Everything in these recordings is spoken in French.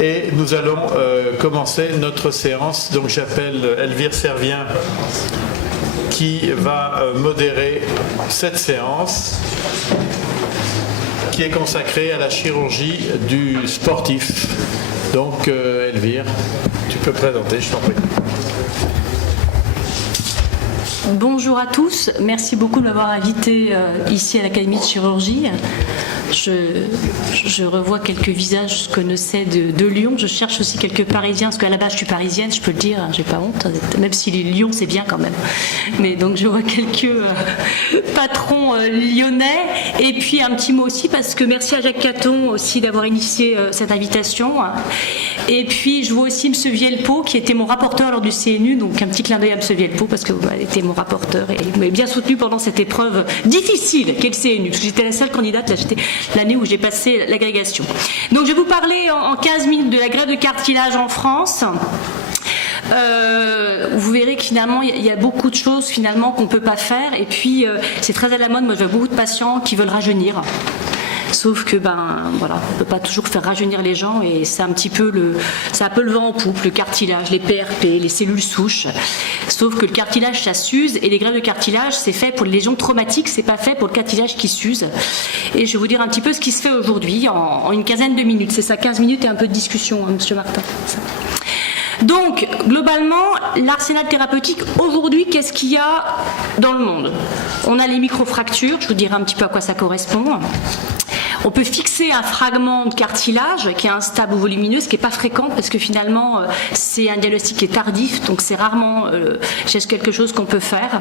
Et nous allons commencer notre séance. Donc j'appelle Elvire Servien qui va modérer cette séance qui est consacrée à la chirurgie du sportif. Donc Elvire, tu peux présenter, je t'en prie. Bonjour à tous, merci beaucoup de m'avoir invité ici à l'Académie de chirurgie. Je revois quelques visages que je connaissais de Lyon. Je cherche aussi quelques Parisiens, parce qu'à la base je suis parisienne, je peux le dire, j'ai pas honte, même si Lyon c'est bien quand même. Mais donc je vois quelques patrons lyonnais. Et puis un petit mot aussi, parce que merci à Jacques Caton aussi d'avoir initié cette invitation. Et puis je vois aussi M. Vielpo, qui était mon rapporteur lors du CNU, donc un petit clin d'œil à M. Vielpo, parce que vous avez été mon rapporteur et il m'a bien soutenu pendant cette épreuve difficile qu'est le CNU, parce que j'étais la seule candidate, là j'étais l'année où j'ai passé l'agrégation. Donc je vais vous parler en 15 minutes de la greffe de cartilage en France. Vous verrez que finalement il y a beaucoup de choses finalement qu'on ne peut pas faire, et puis c'est très à la mode. Moi je vois beaucoup de patients qui veulent rajeunir. Sauf que voilà, on ne peut pas toujours faire rajeunir les gens, et c'est un peu le vent en poupe, le cartilage, les PRP, les cellules souches. Sauf que le cartilage ça s'use, et les greffes de cartilage c'est fait pour les lésions traumatiques, c'est pas fait pour le cartilage qui s'use. Et je vais vous dire un petit peu ce qui se fait aujourd'hui en une quinzaine de minutes. C'est ça, 15 minutes et un peu de discussion, hein, Monsieur Martin. Donc, globalement, l'arsenal thérapeutique, aujourd'hui, qu'est-ce qu'il y a dans le monde? On a les microfractures, je vous dirai un petit peu à quoi ça correspond. On peut fixer un fragment de cartilage qui est instable ou volumineux, ce qui n'est pas fréquent parce que finalement c'est un diagnostic qui est tardif, donc c'est rarement quelque chose qu'on peut faire.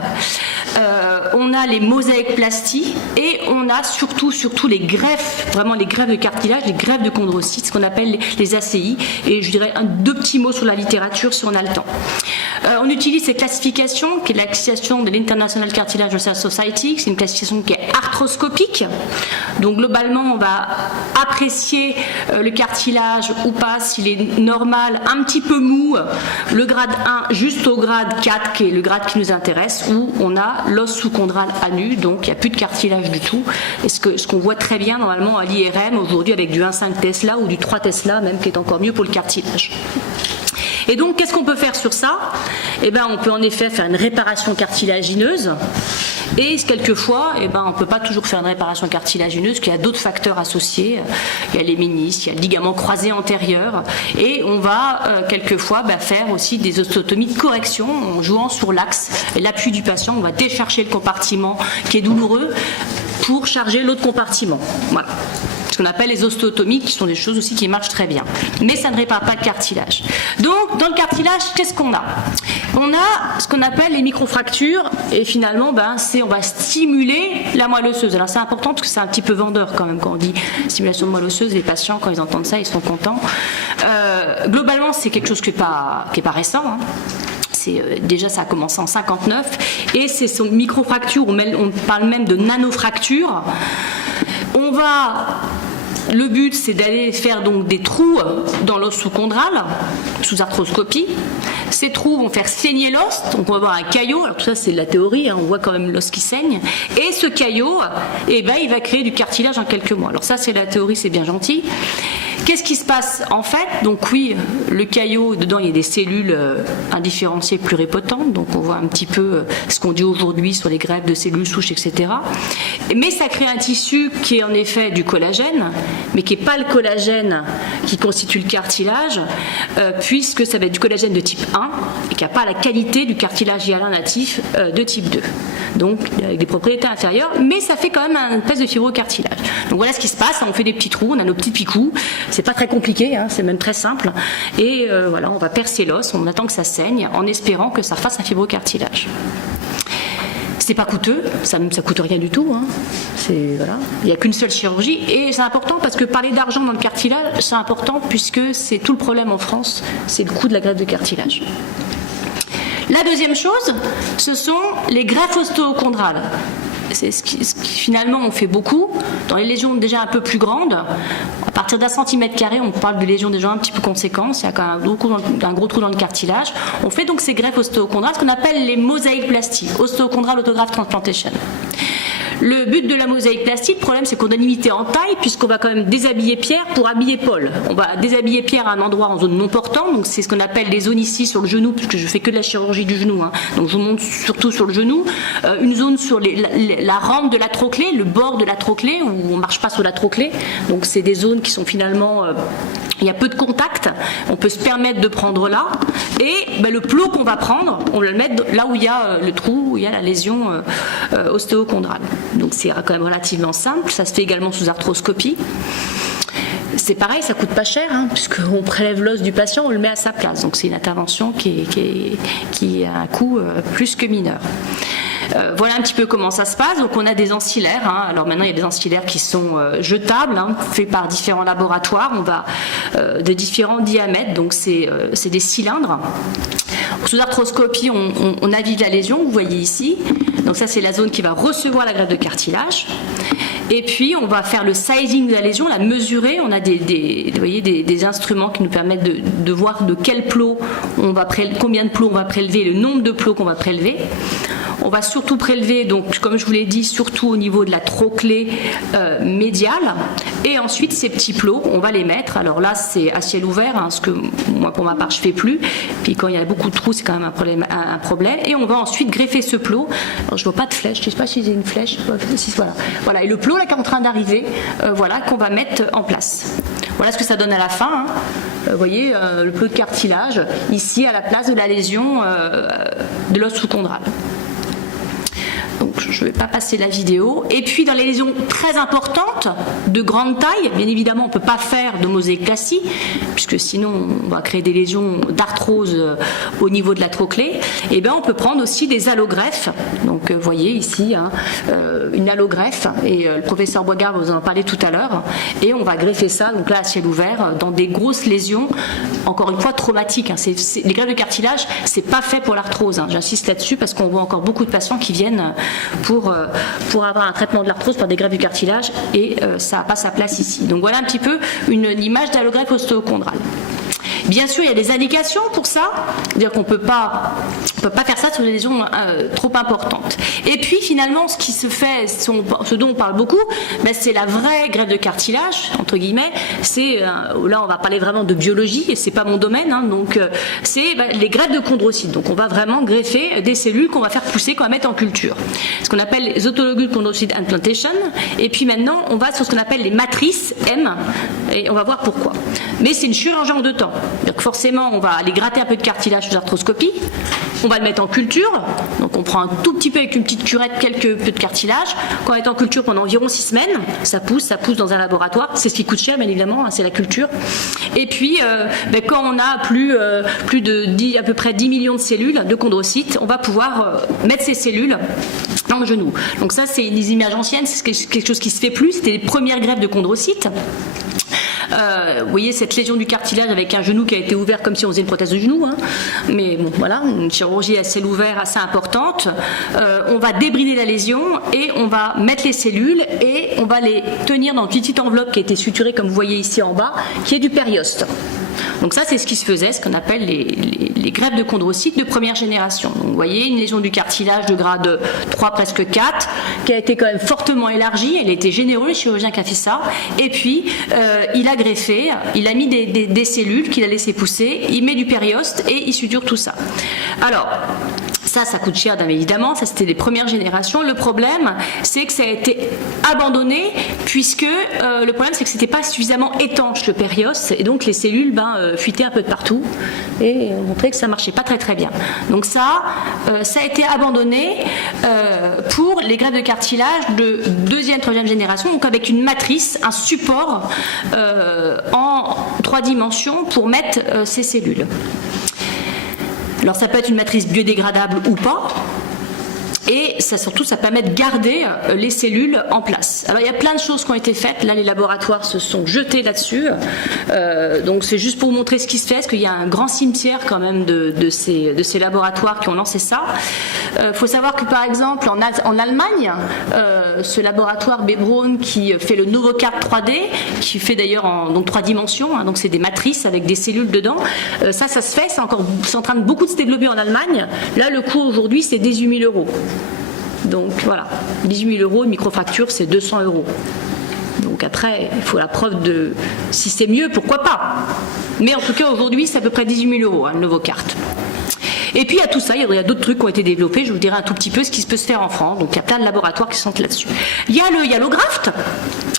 On a les mosaïques-plasties et on a surtout les greffes, vraiment les greffes de cartilage, les greffes de chondrocytes, ce qu'on appelle les ACI. Et je dirais deux petits mots sur la littérature si on a le temps. On utilise cette classification qui est la classification de l'International Cartilage Research Society. C'est une classification qui est arthroscopique, donc globalement on va apprécier le cartilage ou pas, s'il est normal, un petit peu mou, le grade 1 juste au grade 4 qui est le grade qui nous intéresse, où on a l'os sous-chondral à nu, donc il n'y a plus de cartilage du tout. Et ce qu'on voit très bien normalement à l'IRM aujourd'hui avec du 1,5 Tesla ou du 3 Tesla même, qui est encore mieux pour le cartilage. Et donc, qu'est-ce qu'on peut faire sur ça? Eh bien, on peut en effet faire une réparation cartilagineuse. Et quelquefois, on ne peut pas toujours faire une réparation cartilagineuse, parce qu'il y a d'autres facteurs associés. Il y a les ménisques, il y a le ligament croisé antérieur. Et on va quelquefois faire aussi des osteotomies de correction en jouant sur l'axe et l'appui du patient. On va décharger le compartiment qui est douloureux pour charger l'autre compartiment. Voilà. Ce qu'on appelle les ostéotomies, qui sont des choses aussi qui marchent très bien. Mais ça ne répare pas le cartilage. Donc, dans le cartilage, qu'est-ce qu'on a? On a ce qu'on appelle les microfractures, et finalement, on va stimuler la moelle osseuse. Alors, c'est important parce que c'est un petit peu vendeur quand même quand on dit stimulation de moelle osseuse. Les patients, quand ils entendent ça, ils sont contents. Globalement, c'est quelque chose qui n'est pas récent, hein. Déjà ça a commencé en 59 et c'est son microfracture, on parle même de nanofracture. Le but c'est d'aller faire donc des trous dans l'os sous-chondral sous arthroscopie. Ces trous vont faire saigner l'os, donc on va avoir un caillot. Alors tout ça c'est de la théorie, hein, on voit quand même l'os qui saigne. Et ce caillot, il va créer du cartilage en quelques mois. Alors ça c'est la théorie, c'est bien gentil. Qu'est-ce qui se passe en fait? Donc oui, le caillot, dedans il y a des cellules indifférenciées pluripotentes, donc on voit un petit peu ce qu'on dit aujourd'hui sur les greffes de cellules souches, etc. Mais ça crée un tissu qui est en effet du collagène, mais qui n'est pas le collagène qui constitue le cartilage, puisque ça va être du collagène de type 1 et qui n'a pas la qualité du cartilage hyalin natif de type 2. Donc avec des propriétés inférieures, mais ça fait quand même un espèce de fibrocartilage. Donc voilà ce qui se passe, on fait des petits trous, on a nos petits picous, c'est pas très compliqué, hein, c'est même très simple, et voilà, on va percer l'os, on attend que ça saigne en espérant que ça fasse un fibrocartilage. C'est pas coûteux, ça coûte rien du tout, hein. Voilà. Il n'y a qu'une seule chirurgie, et c'est important parce que parler d'argent dans le cartilage, c'est important puisque c'est tout le problème en France, c'est le coût de la greffe de cartilage. La deuxième chose, ce sont les greffes ostéochondrales. C'est ce qui finalement on fait beaucoup dans les lésions déjà un peu plus grandes. À partir d'1 centimètre carré, on parle de lésions déjà un petit peu conséquentes. Il y a quand même un gros trou dans le cartilage. On fait donc ces greffes ostéochondrales, ce qu'on appelle les mosaïques-plasties, osteochondral autograft transplantation. Le but de la mosaïque-plastie, le problème c'est qu'on a limité en taille puisqu'on va quand même déshabiller Pierre pour habiller Paul. On va déshabiller Pierre à un endroit en zone non portante, donc c'est ce qu'on appelle les zones ici sur le genou, puisque je fais que de la chirurgie du genou, hein. Donc je vous montre surtout sur le genou, une zone sur la rampe de la trochlée, le bord de la trochlée, où on marche pas sur la trochlée, donc c'est des zones qui sont finalement, il y a peu de contact, on peut se permettre de prendre là, et le plot qu'on va prendre, on va le mettre là où il y a le trou, où il y a la lésion ostéochondrale. Donc c'est quand même relativement simple, ça se fait également sous arthroscopie. C'est pareil, ça coûte pas cher, hein, puisqu'on prélève l'os du patient, on le met à sa place. Donc c'est une intervention qui a un coût plus que mineur. Voilà un petit peu comment ça se passe. Donc on a des ancillaires, hein. Alors maintenant il y a des ancillaires qui sont jetables, hein, faits par différents laboratoires. On va de différents diamètres, donc c'est des cylindres. Sous arthroscopie, on avive la lésion, vous voyez ici. Donc ça c'est la zone qui va recevoir la greffe de cartilage. Et puis on va faire le sizing de la lésion, la mesurer. On a vous voyez, des instruments qui nous permettent de voir de quel plot combien de plots on va prélever, le nombre de plots qu'on va prélever. On va surtout prélever, donc, comme je vous l'ai dit, surtout au niveau de la trochlée médiale. Et ensuite, ces petits plots, on va les mettre. Alors là, c'est à ciel ouvert, hein, ce que moi, pour ma part, je ne fais plus. Puis quand il y a beaucoup de trous, c'est quand même un problème. Et on va ensuite greffer ce plot. Alors, je ne vois pas de flèche. Je ne sais pas si j'ai une flèche. Voilà. Et le plot là qui est en train d'arriver, voilà, qu'on va mettre en place. Voilà ce que ça donne à la fin, hein. Vous voyez, le plot de cartilage, ici, à la place de la lésion de l'os sous-chondral. Donc je ne vais pas passer la vidéo. Et puis dans les lésions très importantes, de grande taille, bien évidemment on ne peut pas faire de mosaïque-plastie, puisque sinon on va créer des lésions d'arthrose au niveau de la trochlée. Et bien on peut prendre aussi des allogreffes. Donc vous voyez ici, hein, une allogreffe, et le professeur Boigard va vous en parler tout à l'heure. Et on va greffer ça, donc là à ciel ouvert, dans des grosses lésions, encore une fois traumatiques, hein. Les greffes de cartilage, c'est pas fait pour l'arthrose, hein. J'insiste là-dessus parce qu'on voit encore beaucoup de patients qui viennent pour avoir un traitement de l'arthrose par des greffes du cartilage, et ça n'a pas sa place ici. Donc voilà un petit peu une image d'allogreffe ostéochondrale. Bien sûr, il y a des indications pour ça, c'est-à-dire qu'on ne peut pas faire ça sur des lésions trop importantes. Et puis finalement, ce qui se fait, ce dont on parle beaucoup, c'est la vraie greffe de cartilage, entre guillemets. Là, on va parler vraiment de biologie, et c'est pas mon domaine, hein, donc c'est les greffes de chondrocytes. Donc on va vraiment greffer des cellules qu'on va faire pousser, qu'on va mettre en culture. Ce qu'on appelle les autologous chondrocyte implantation. Et puis maintenant, on va sur ce qu'on appelle les matrices M, et on va voir pourquoi. Mais c'est une chirurgie en 2 temps. Donc forcément, on va aller gratter un peu de cartilage sous arthroscopie, on va le mettre en culture, donc on prend un tout petit peu avec une petite curette quelques peu de cartilage, quand on est en culture pendant environ 6 semaines, ça pousse dans un laboratoire, c'est ce qui coûte cher bien évidemment, hein, c'est la culture. Et puis quand on a plus de à peu près 10 millions de cellules de chondrocytes, on va pouvoir mettre ces cellules dans le genou. Donc ça c'est des images anciennes, c'est quelque chose qui se fait plus, c'était les premières greffes de chondrocytes. Vous voyez cette lésion du cartilage avec un genou qui a été ouvert comme si on faisait une prothèse de genou, hein. Mais bon voilà, une chirurgie à ciel ouvert assez importante. On va débrider la lésion et on va mettre les cellules et on va les tenir dans une petite enveloppe qui a été suturée comme vous voyez ici en bas, qui est du périoste. Donc ça c'est ce qui se faisait, ce qu'on appelle les greffes de chondrocytes de première génération. Donc vous voyez une lésion du cartilage de grade 3 presque 4 qui a été quand même fortement élargie, elle a été généreux, le chirurgien qui a fait ça, et puis il a greffé, il a mis des cellules qu'il a laissé pousser, il met du périoste et il suture tout ça. Alors ça coûte cher bien évidemment, ça c'était les premières générations. Le problème c'est que ça a été abandonné puisque le problème c'est que c'était pas suffisamment étanche le périoste et donc les cellules fuitaient un peu de partout et montraient que ça marchait pas très très bien. Donc ça a été abandonné pour les greffes de cartilage de 2e, 3e génération, donc avec une matrice, un support en 3 dimensions pour mettre ces cellules. Alors ça peut être une matrice biodégradable ou pas, et surtout ça permet de garder les cellules en place. Alors il y a plein de choses qui ont été faites, là les laboratoires se sont jetés là-dessus, donc c'est juste pour vous montrer ce qui se fait, parce qu'il y a un grand cimetière quand même de ces laboratoires qui ont lancé ça. Faut savoir que par exemple en Allemagne, ce laboratoire Bebron qui fait le Novocard 3D, qui fait d'ailleurs en 3 dimensions, hein, donc c'est des matrices avec des cellules dedans, ça se fait, c'est en train de beaucoup de se développer en Allemagne. Là le coût aujourd'hui c'est 18 000 €. Donc voilà, 18 000 €, une microfracture, c'est 200 €. Donc après, il faut la preuve de si c'est mieux, pourquoi pas. Mais en tout cas, aujourd'hui, c'est à peu près 18 000 €, le Novocart. Et puis, il y a tout ça, il y a d'autres trucs qui ont été développés. Je vous dirai un tout petit peu ce qui peut se faire en France. Donc, il y a plein de laboratoires qui sont là-dessus. Il y a le Hyalograft,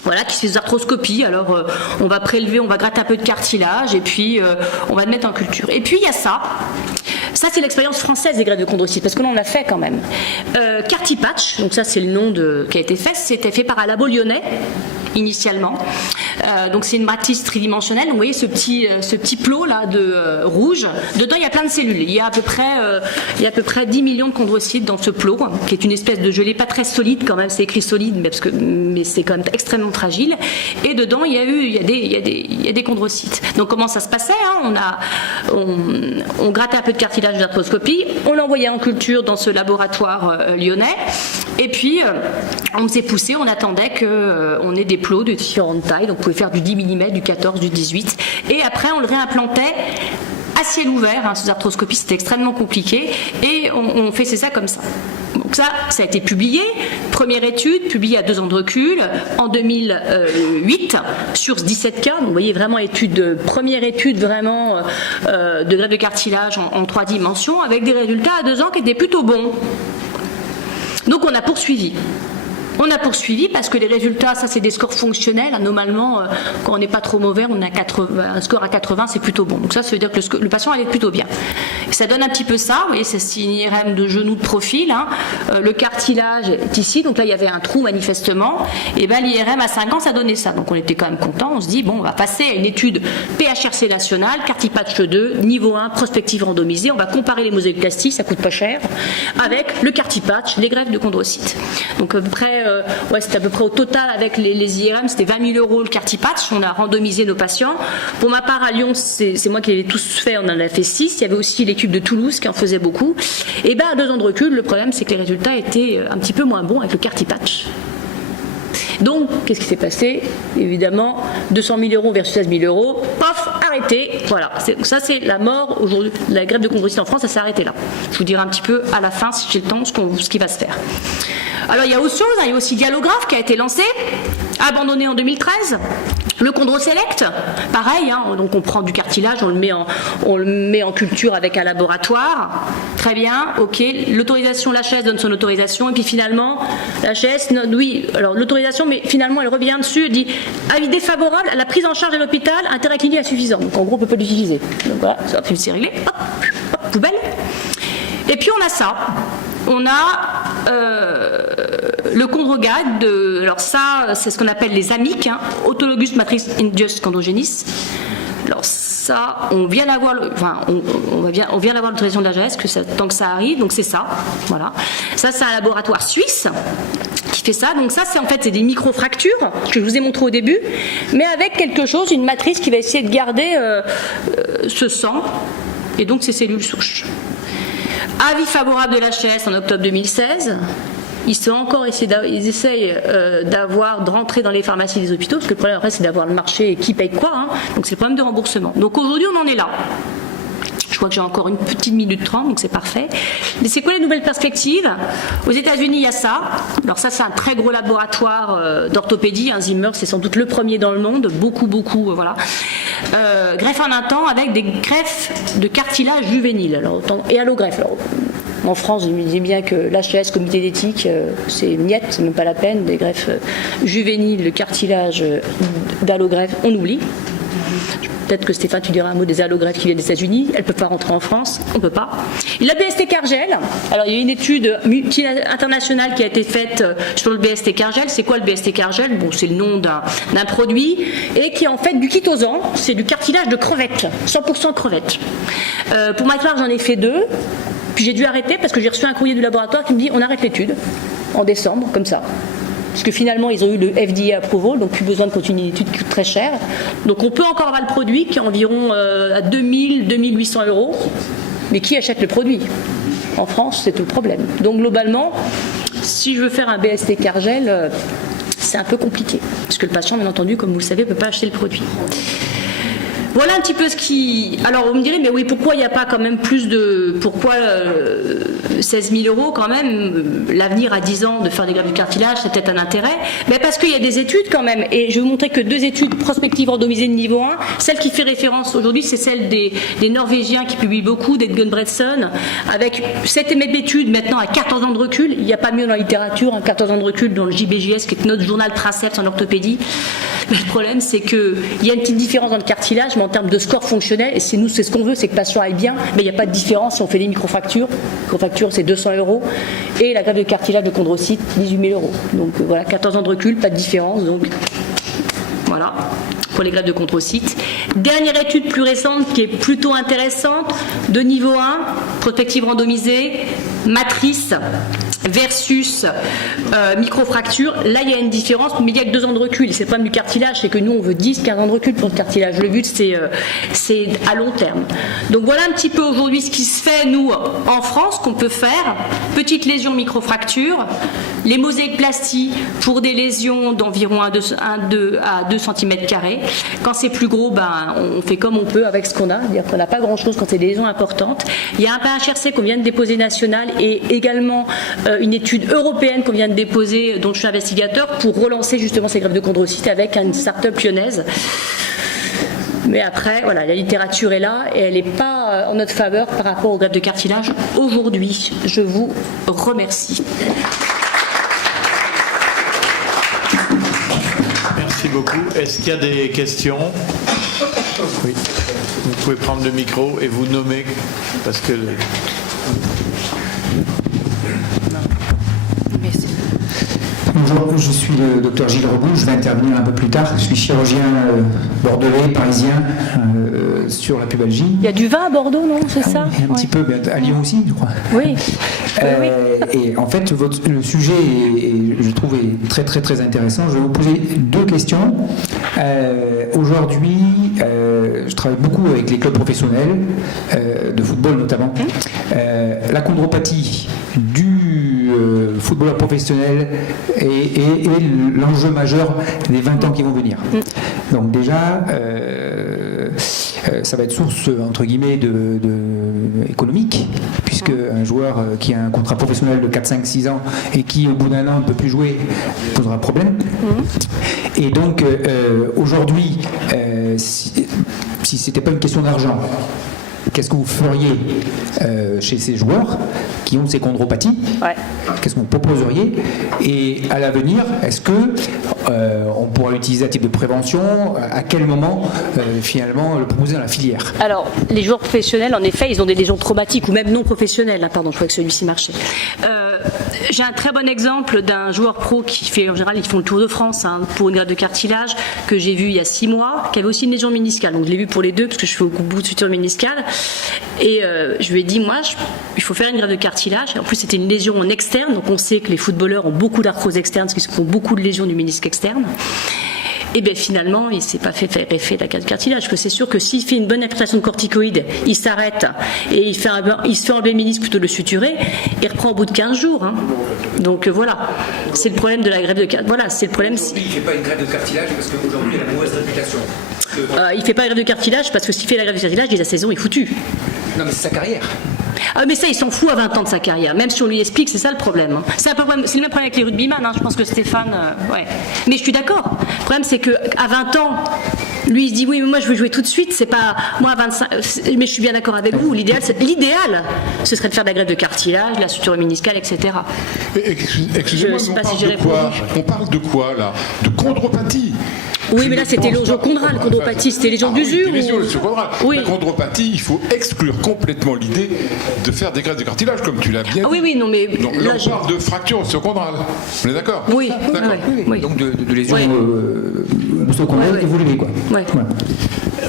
voilà, qui se fait des arthroscopies. Alors, on va prélever, on va gratter un peu de cartilage et puis on va le mettre en culture. Et puis, il y a ça. Ça, c'est l'expérience française des greffes de chondrocytes, parce que là, on l'a fait quand même. Cartipatch, donc ça, c'est le nom qui a été fait. C'était fait par un labo lyonnais, initialement. Donc, c'est une matrice tridimensionnelle. Donc, vous voyez ce petit plot là de rouge. Dedans, il y a plein de cellules. Il y a à peu près 10 millions de chondrocytes dans ce plot, qui est une espèce de gelée pas très solide quand même. C'est écrit solide, mais c'est quand même extrêmement fragile. Et dedans, il y a des chondrocytes. Donc, comment ça se passait, hein? On grattait un peu de cartilage d'arthroscopie, on l'envoyait en culture dans ce laboratoire lyonnais, et puis on faisait pousser, on attendait qu'on ait des plots de différentes tailles, donc on pouvait faire du 10 mm, du 14, du 18, et après on le réimplantait à ciel ouvert, hein, sous arthroscopie, c'était extrêmement compliqué, et on faisait ça comme ça. Donc ça a été publié, première étude, publiée à 2 ans de recul, en 2008, sur 17 cas. Donc vous voyez vraiment première étude vraiment de greffe de cartilage en 3 dimensions, avec des résultats à 2 ans qui étaient plutôt bons. Donc on a poursuivi. On a poursuivi parce que les résultats, ça c'est des scores fonctionnels. Normalement, quand on n'est pas trop mauvais, on a un score à 80, c'est plutôt bon. Donc ça veut dire que le patient allait plutôt bien. Ça donne un petit peu ça. Vous voyez, c'est une IRM de genou de profil. Hein. Le cartilage est ici. Donc là, il y avait un trou manifestement. Et bien l'IRM à 5 ans, ça donnait ça. Donc on était quand même content. On se dit, bon, on va passer à une étude PHRC nationale, Cartipatch 2, niveau 1, prospective randomisée. On va comparer les mosaïques plastiques, ça coûte pas cher, avec le Cartipatch, les greffes de chondrocytes. Donc à peu près c'était à peu près au total avec les IRM, c'était 20 000 € le Cartipatch. On a randomisé nos patients. Pour ma part, à Lyon, c'est moi qui les ai tous fait, on en a fait 6. Il y avait aussi l'équipe de Toulouse qui en faisait beaucoup. Et bien, à 2 ans de recul, le problème, c'est que les résultats étaient un petit peu moins bons avec le Cartipatch. Donc, qu'est-ce qui s'est passé? Évidemment, 200 000 € versus 16 000 €, paf, arrêté. Voilà, ça c'est la mort aujourd'hui. La greffe de chondrocytes en France, ça s'est arrêté là. Je vous dirai un petit peu à la fin, si j'ai le temps, ce qui va se faire. Alors, il y a autre chose, hein, il y a aussi Hyalograft qui a été lancé, abandonné en 2013. Le ChondroSelect, pareil, hein, donc on prend du cartilage, on le met en culture avec un laboratoire. Très bien, ok. L'autorisation, l'HAS donne son autorisation, et puis finalement, l'HAS, oui, alors l'autorisation, mais finalement elle revient dessus, elle dit avis défavorable à la prise en charge de l'hôpital, intérêt clinique insuffisant. Donc en gros, on ne peut pas l'utiliser. Donc voilà, ça c'est réglé. Hop, hop, poubelle. Et puis on a ça. On a le ChondroGuide, alors ça, c'est ce qu'on appelle les AMIC, hein, Autologous Matrix Induced Chondrogenesis. Alors ça, on vient d'avoir l'autorisation de l'AGS, tant que ça arrive, donc c'est ça, voilà. Ça, c'est un laboratoire suisse qui fait ça. Donc ça, c'est des microfractures que je vous ai montré au début, mais avec quelque chose, une matrice qui va essayer de garder ce sang et donc ces cellules souches. Avis favorable de l'HAS en octobre 2016. Ils essayent de rentrer dans les pharmacies des hôpitaux, parce que le problème après c'est d'avoir le marché et qui paye quoi, hein. Donc c'est le problème de remboursement. Donc aujourd'hui on en est là. Je crois que j'ai encore une petite minute 30, donc c'est parfait. Mais c'est quoi les nouvelles perspectives? Aux États-Unis, il y a ça. Alors ça, c'est un très gros laboratoire d'orthopédie. Hein, Zimmer, c'est sans doute le premier dans le monde. Beaucoup, voilà. Greffe en un temps avec des greffes de cartilage juvénile. Alors, et allogreffe. Alors, en France, je me disais bien que l'HAS, comité d'éthique, c'est miette, c'est même pas la peine. Des greffes juvéniles, le cartilage d'allogreffe, on oublie. Peut-être que Stéphane, tu diras un mot des allogreffes qui viennent des États-Unis. Elles ne peuvent pas rentrer en France. On ne peut pas. Et la BST Cargel. Alors, il y a une étude internationale qui a été faite sur le BST Cargel. C'est quoi le BST Cargel? Bon, c'est le nom d'un produit et qui est en fait du chitosan. C'est du cartilage de crevette. 100% crevette. Pour ma part, j'en ai fait 2. Puis j'ai dû arrêter parce que j'ai reçu un courrier du laboratoire qui me dit on arrête l'étude en décembre, comme ça. Parce que finalement, ils ont eu le FDA approval, donc plus besoin de continuer une étude qui coûte très cher. Donc on peut encore avoir le produit qui est environ à 2 800 €. Mais qui achète le produit? En France, c'est tout le problème. Donc globalement, si je veux faire un BST Cargel, c'est un peu compliqué. Parce que le patient, bien entendu, comme vous le savez, ne peut pas acheter le produit. Voilà un petit peu ce qui... Alors vous me direz, mais oui, pourquoi il n'y a pas quand même plus de... Pourquoi 16 000 € quand même, l'avenir à 10 ans de faire des greffes du cartilage, c'est peut-être un intérêt. Mais parce qu'il y a des études quand même, et je vais vous montrer que 2 études prospectives randomisées de niveau 1. Celle qui fait référence aujourd'hui, c'est celle des Norvégiens qui publient beaucoup, d'Edgun Bredson, avec cette même étude maintenant à 14 ans de recul. Il n'y a pas mieux dans la littérature, 14 ans de recul dans le JBJS, qui est notre journal Princeps en orthopédie. Mais le problème, c'est qu'il y a une petite différence dans le cartilage, mais en termes de score fonctionnel, et c'est ce qu'on veut, c'est que le patient aille bien, mais il n'y a pas de différence si on fait des microfractures. Microfracture, c'est 200 €, et la greffe de cartilage de chondrocyte, 18 000 €. Donc voilà, 14 ans de recul, pas de différence. Donc voilà, pour les greffes de chondrocytes. Dernière étude plus récente qui est plutôt intéressante, de niveau 1, prospective randomisée, matrice versus microfracture. Là, il y a une différence, mais il y a que 2 ans de recul. C'est le problème du cartilage, c'est que nous, on veut 10-15 ans de recul pour le cartilage. Le but, c'est à long terme. Donc voilà un petit peu aujourd'hui ce qui se fait, nous, en France, qu'on peut faire. Petite lésion microfracture, les mosaïques-plasties pour des lésions d'environ 1 à 2 cm². Quand c'est plus gros, ben, on fait comme on peut avec ce qu'on a. C'est-à-dire qu'on n'a pas grand-chose quand c'est des lésions importantes. Il y a un PHRC qu'on vient de déposer national et également une étude européenne qu'on vient de déposer, dont je suis investigateur, pour relancer justement ces greffes de chondrocytes avec une start-up lyonnaise. Mais après, voilà, la littérature est là et elle n'est pas en notre faveur par rapport aux greffes de cartilage aujourd'hui. Je vous remercie. Merci beaucoup. Est-ce qu'il y a des questions? Oui. Vous pouvez prendre le micro et vous nommer, parce que... Bonjour, je suis le docteur Gilles Reboux, je vais intervenir un peu plus tard. Je suis chirurgien bordelais, parisien, sur la pubalgie. Il y a du vin à Bordeaux, non? C'est ça? Un petit peu, à Lyon aussi, je crois. Oui. Et en fait, le sujet, je trouve, est très très très intéressant. Je vais vous poser 2 questions. Aujourd'hui, je travaille beaucoup avec les clubs professionnels, de football notamment. La chondropathie du footballeur professionnel est l'enjeu majeur des 20 ans qui vont venir. Donc déjà, ça va être source entre guillemets économique, puisque un joueur qui a un contrat professionnel de 4, 5, 6 ans et qui au bout d'un an ne peut plus jouer posera problème. Et donc aujourd'hui, si c'était pas une question d'argent, qu'est-ce que vous feriez chez ces joueurs qui ont ces chondropathies? Qu'est-ce que vous proposeriez? Et à l'avenir, est-ce que on pourra utiliser un type de prévention? À quel moment finalement le proposer dans la filière? Alors, les joueurs professionnels, en effet, ils ont des lésions traumatiques ou même non professionnelles. Pardon, je crois que celui-ci marchait. J'ai un très bon exemple d'un joueur pro qui fait, en général, ils font le Tour de France pour une greffe de cartilage, que j'ai vu il y a 6 mois, qui avait aussi une lésion méniscale. Donc je l'ai vu pour les deux, parce que je fais beaucoup de suture méniscale. Et je lui ai dit, moi, il faut faire une greffe de cartilage. Et en plus, c'était une lésion en externe, donc on sait que les footballeurs ont beaucoup d'arthrose externe, parce qu'ils font beaucoup de lésions du ménisque externe. Et bien finalement, il ne s'est pas fait la greffe de cartilage, parce que c'est sûr que s'il fait une bonne application de corticoïdes, il s'arrête et il se fait enlever le ménisque plutôt que de le suturer, il reprend au bout de 15 jours. Donc voilà, c'est le problème de la greffe de cartilage. Voilà, c'est le problème. Aujourd'hui, il ne fait pas une greffe de cartilage parce qu'aujourd'hui, il a la mauvaise réputation. Il ne fait pas la greffe de cartilage parce que s'il fait la greffe de cartilage, la saison est foutue. Non, mais c'est sa carrière. Ah, mais ça, il s'en fout à 20 ans de sa carrière. Même si on lui explique, c'est ça le problème. C'est le même problème avec les rugbyman. Je pense que Stéphane... ouais. Mais je suis d'accord. Le problème, c'est qu'à 20 ans, lui, il se dit, oui, mais moi, je veux jouer tout de suite. C'est pas... Moi, à 25... Mais je suis bien d'accord avec vous. L'idéal, ce serait de faire de la greffe de cartilage, de la suture méniscale, etc. Excusez-moi, on parle de quoi, là? De chondropathie. Oui, mais là, c'était lésion chondrale. Chondropathie, c'était lésion d'usure. Oui. La chondropathie, il faut exclure complètement l'idée de faire des greffes de cartilage, comme tu l'as bien dit. Oui, non, mais... Donc là, on parle de fracture osteochondrale. On est d'accord? Oui. D'accord. Oui. Donc de lésions osteochondrales évoluées, quoi. Ouais. Voilà.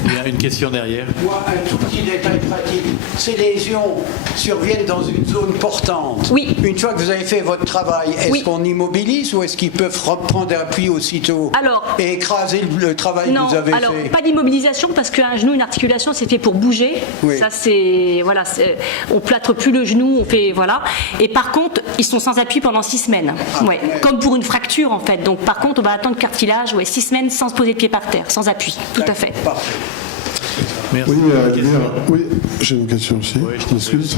Il y a une question derrière. Moi, un tout petit détail pratique. Ces lésions surviennent dans une zone portante. Oui. Une fois que vous avez fait votre travail, est-ce qu'on immobilise ou est-ce qu'ils peuvent reprendre appui aussitôt et écraser le travail que vous avez fait? Non, pas d'immobilisation parce qu'un genou, une articulation, c'est fait pour bouger. Oui. Ça, c'est... Voilà, on plâtre plus le genou, on fait... Voilà. Et par contre, ils sont sans appui pendant 6 semaines. Ouais. Comme pour une fracture, en fait. Donc, par contre, on va attendre cartilage, 6 semaines sans se poser de pied par terre, sans appui. Tout à fait. Parfait. Merci. Oui, oui, j'ai une question aussi. Oui, je m'excuse.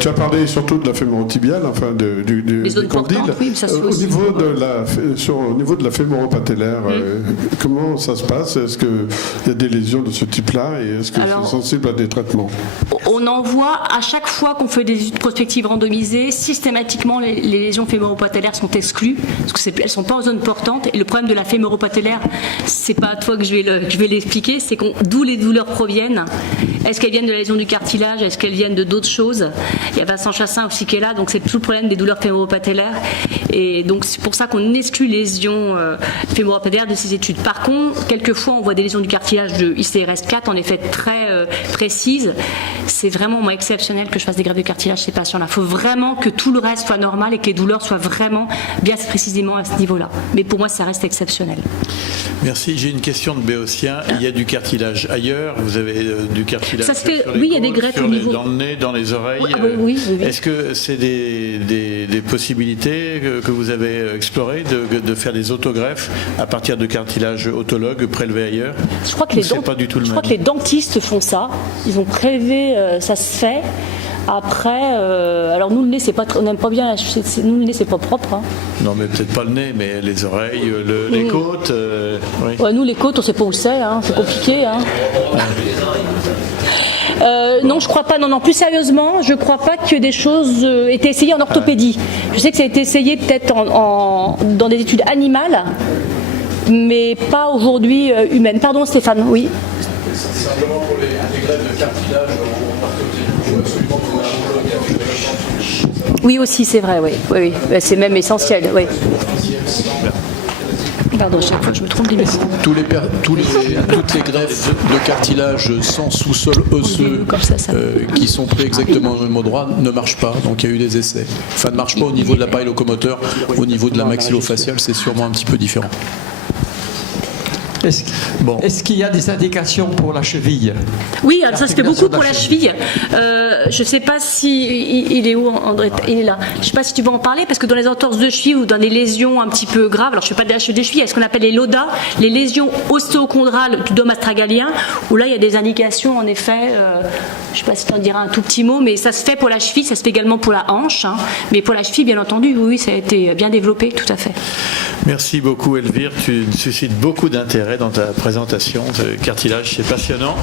Tu as parlé surtout de la fémorotibiale, enfin Les zones condyle. portantes, oui, mais ça se fait Au aussi. niveau de la fémoropatellaire, comment ça se passe? Est-ce qu'il y a des lésions de ce type-là et est-ce que c'est sensible à des traitements? On en voit à chaque fois qu'on fait des études prospectives randomisées, systématiquement les lésions fémoropatellaires sont exclues parce qu'elles ne sont pas en zone portante. Et le problème de la fémoropatellaire, c'est pas à toi que je vais l'expliquer, c'est d'où les douleurs proviennent. Est-ce qu'elles viennent de la lésion du cartilage? Est-ce qu'elles viennent de d'autres choses? Il y a Vincent Chassin aussi qui est là, donc c'est tout le problème des douleurs fémoropatellaires. Et donc c'est pour ça qu'on exclut les lésions fémoropatellaires de ces études. Par contre, quelquefois on voit des lésions du cartilage de ICRS4 en effet très précises. C'est vraiment exceptionnel que je fasse des greffes de cartilage chez ces patients-là. Il faut vraiment que tout le reste soit normal et que les douleurs soient vraiment bien précisément à ce niveau-là. Mais pour moi, ça reste exceptionnel. Merci. J'ai une question de Béotien. Il y a du cartilage ailleurs. Vous avez du cartilage ça se fait, sur les oui, il y a des côtes, greffes au niveau. dans le nez, dans les oreilles. Oui. Est-ce que c'est des possibilités que vous avez explorées de faire des autogreffes à partir de cartilage autologue prélevés ailleurs? Je crois que les dentistes font ça. Ils ont prélevé, ça se fait. Après, alors nous le nez, c'est pas, on n'aime pas bien. Nous le nez, c'est pas propre. Hein. Non, mais peut-être pas le nez, mais les oreilles, les côtes. Oui. Ouais, nous les côtes, on sait pas où c'est. Hein. C'est compliqué. Hein. Non, je crois pas. Non, plus sérieusement, je crois pas que des choses aient été essayées en orthopédie. Je sais que ça a été essayé peut-être dans des études animales, mais pas aujourd'hui humaines. Pardon, Stéphane. Oui. Simplement pour les greffes de cartilage en orthopédie, il faut absolument qu'on ait un homologue avec la. Oui, aussi, c'est vrai. Oui. C'est même essentiel. Oui. Pardon, chaque fois que je me trompe d'émission. Toutes les greffes de cartilage sans sous-sol osseux qui sont pris exactement au même endroit ne marchent pas. Donc il y a eu des essais. Enfin, ne marche pas au niveau de l'appareil locomoteur, au niveau de la maxillofaciale, c'est sûrement un petit peu différent. Est-ce qu'il y a des indications pour la cheville? Oui, alors ça se fait beaucoup pour la cheville. Je ne sais pas si... Il est où, André? Il est là. Je ne sais pas si tu veux en parler, parce que dans les entorses de cheville ou dans des lésions un petit peu graves, alors je ne fais pas de la cheville des chevilles, il y a ce qu'on appelle les LODA, les lésions ostéochondrales du dôme astragalien, où là il y a des indications en effet, je ne sais pas si tu en diras un tout petit mot, mais ça se fait pour la cheville, ça se fait également pour la hanche, hein. Mais pour la cheville, bien entendu, oui, ça a été bien développé, tout à fait. Merci beaucoup Elvire, tu suscites beaucoup d'intérêt dans ta présentation. Ce cartilage, c'est passionnant.